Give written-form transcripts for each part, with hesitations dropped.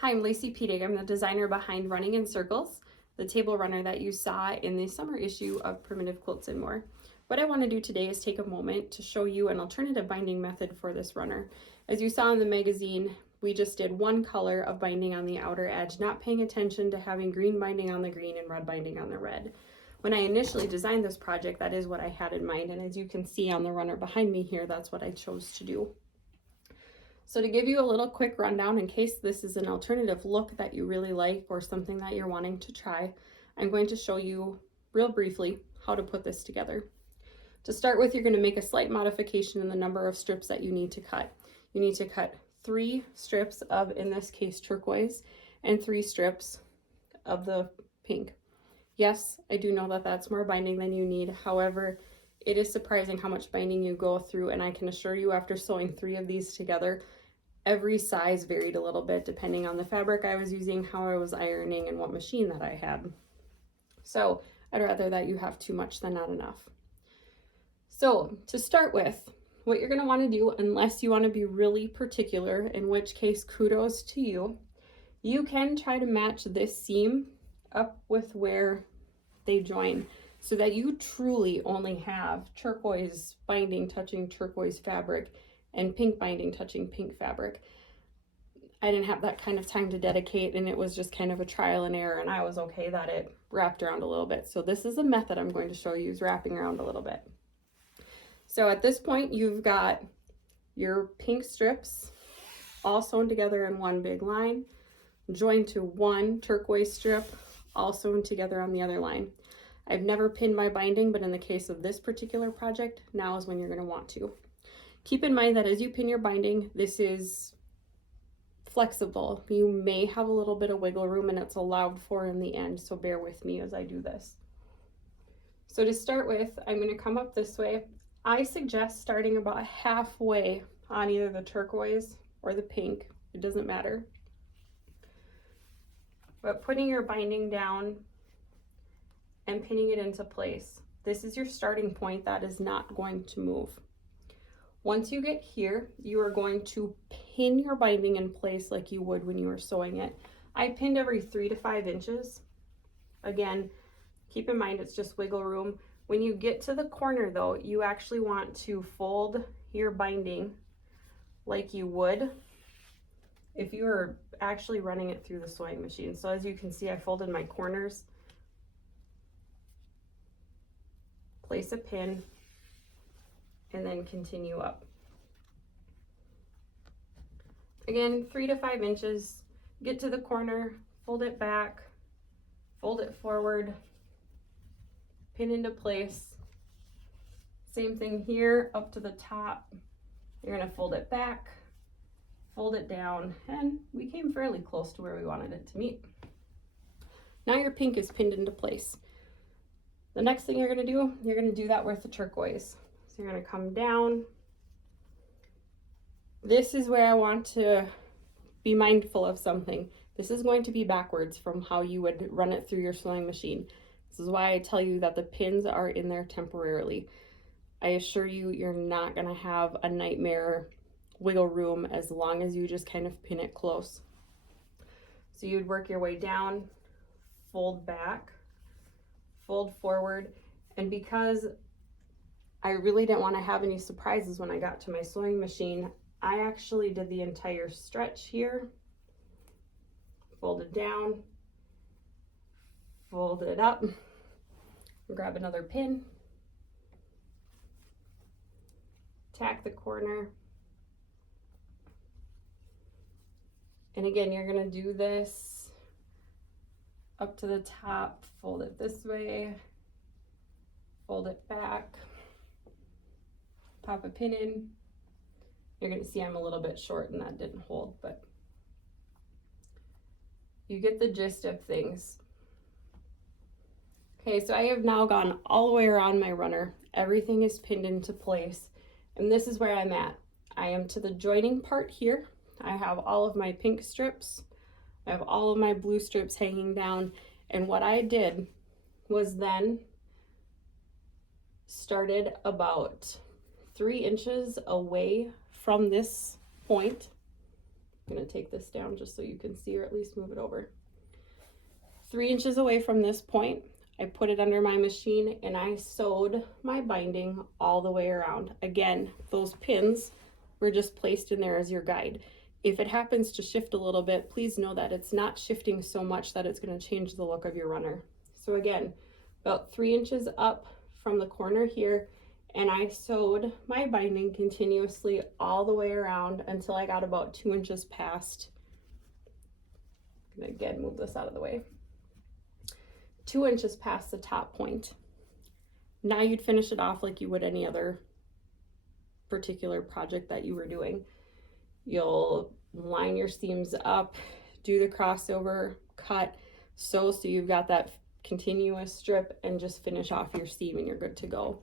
Hi, I'm Lacey Pedig. I'm the designer behind Running in Circles, the table runner that you saw in the summer issue of Primitive Quilts and More. What I want to do today is take a moment to show you an alternative binding method for this runner. As you saw in the magazine, we just did one color of binding on the outer edge, not paying attention to having green binding on the green and red binding on the red. When I initially designed this project, that is what I had in mind, and as you can see on the runner behind me here, that's what I chose to do. So to give you a little quick rundown in case this is an alternative look that you really like or something that you're wanting to try, I'm going to show you real briefly how to put this together. To start with, you're going to make a slight modification in the number of strips that you need to cut. You need to cut 3 strips of, in this case, turquoise, and 3 strips of the pink. Yes, I do know that that's more binding than you need. However, it is surprising how much binding you go through, and I can assure you after sewing 3 of these together, every size varied a little bit depending on the fabric I was using, how I was ironing, and what machine that I had. So I'd rather that you have too much than not enough. So to start with, what you're going to want to do, unless you want to be really particular, in which case kudos to you, you can try to match this seam up with where they join so that you truly only have turquoise binding touching turquoise fabric and pink binding touching pink fabric. I didn't have that kind of time to dedicate, and it was just kind of a trial and error, and I was okay that it wrapped around a little bit. So this is a method I'm going to show you, is wrapping around a little bit. So at this point, you've got your pink strips all sewn together in one big line, joined to one turquoise strip, all sewn together on the other line. I've never pinned my binding, but in the case of this particular project, now is when you're going to want to. Keep in mind that as you pin your binding, this is flexible. You may have a little bit of wiggle room, and it's allowed for in the end, so bear with me as I do this. So to start with, I'm going to come up this way. I suggest starting about halfway on either the turquoise or the pink. It doesn't matter. But putting your binding down and pinning it into place. This is your starting point. That is not going to move. Once you get here, you are going to pin your binding in place like you would when you were sewing it. I pinned every 3 to 5 inches. Again, keep in mind it's just wiggle room. When you get to the corner though, you actually want to fold your binding like you would if you were actually running it through the sewing machine. So as you can see, I folded my corners, place a pin, and then continue up. Again, 3 to 5 inches, get to the corner, fold it back, fold it forward, pin into place. Same thing here, up to the top. You're gonna fold it back, fold it down, and we came fairly close to where we wanted it to meet. Now your pink is pinned into place. The next thing you're gonna do that with the turquoise. So you're going to come down. This is where I want to be mindful of something. This is going to be backwards from how you would run it through your sewing machine. This is why I tell you that the pins are in there temporarily. I assure you, you're not going to have a nightmare wiggle room as long as you just kind of pin it close. So you'd work your way down, fold back, fold forward, and because I really didn't want to have any surprises when I got to my sewing machine, I actually did the entire stretch here, fold it down, fold it up, grab another pin, tack the corner, and again, you're going to do this up to the top, fold it this way, fold it back, pop a pin in. You're going to see I'm a little bit short and that didn't hold, but you get the gist of things. Okay, so I have now gone all the way around my runner. Everything is pinned into place, and this is where I'm at. I am to the joining part here. I have all of my pink strips. I have all of my blue strips hanging down, and what I did was then started about 3 inches away from this point I'm going to take this down just so you can see, or at least move it over. 3 inches away from this point, I put it under my machine and I sewed my binding all the way around. Again, those pins were just placed in there as your guide. If it happens to shift a little bit, please know that it's not shifting so much that it's going to change the look of your runner. So again, about 3 inches up from the corner here, and I sewed my binding continuously all the way around until I got about 2 inches past. I'm going to again move this out of the way. 2 inches past the top point. Now you'd finish it off like you would any other particular project that you were doing. You'll line your seams up, do the crossover, cut, sew so you've got that continuous strip, and just finish off your seam and you're good to go.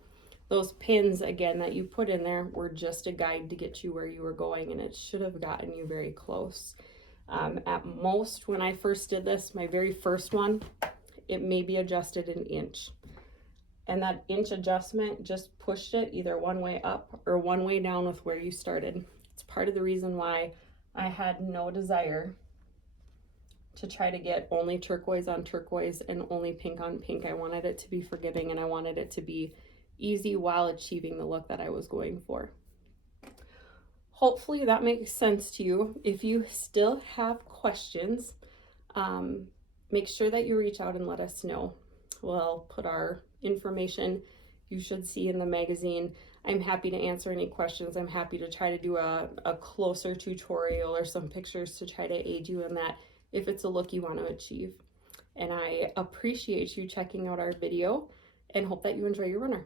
Those pins, again, that you put in there were just a guide to get you where you were going, and it should have gotten you very close. At most, when I first did this, my very first one, it may be adjusted an inch. And that inch adjustment just pushed it either one way up or one way down with where you started. It's part of the reason why I had no desire to try to get only turquoise on turquoise and only pink on pink. I wanted it to be forgiving and I wanted it to be easy while achieving the look that I was going for. Hopefully that makes sense to you. If you still have questions, make sure that you reach out and let us know. We'll put our information you should see in the magazine. I'm happy to answer any questions. I'm happy to try to do a closer tutorial or some pictures to try to aid you in that if it's a look you want to achieve. And I appreciate you checking out our video and hope that you enjoy your runner.